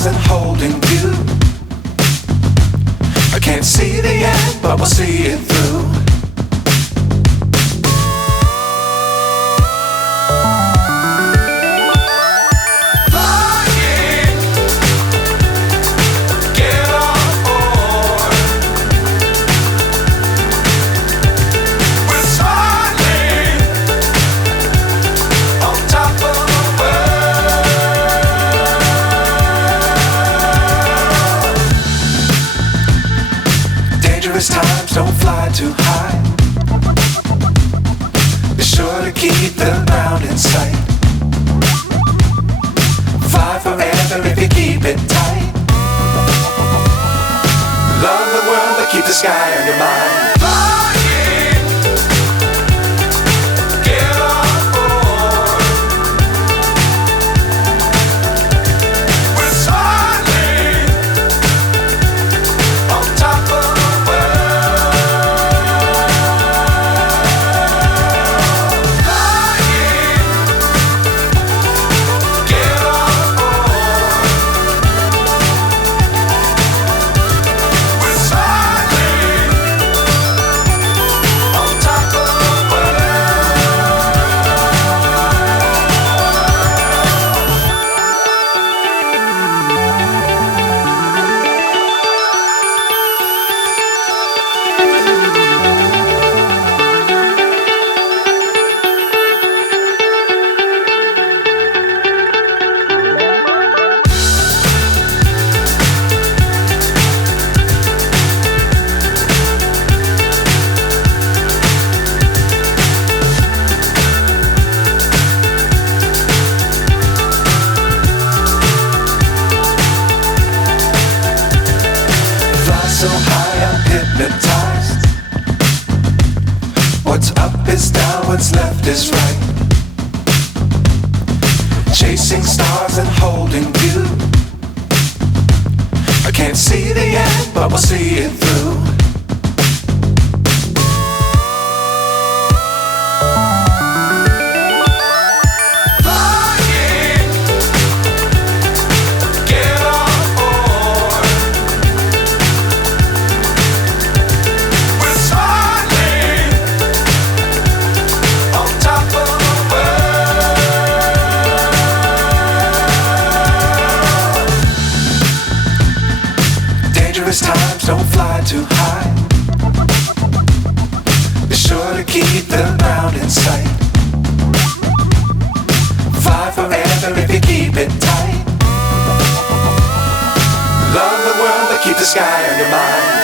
stars and holding you. I can't see the end, but we'll see it through. Times don't fly too high. Be sure to keep the ground in sight. Fly forever if you keep it tight. Love the world but keep the sky on your mind. So high I'm hypnotized. What's up is down, what's left is right. Chasing stars and holding you. I can't see the end, but we'll see it through. Times don't fly too high. Be sure to keep the ground in sight. Fly forever if you keep it tight. Love the world but keep the sky on your mind.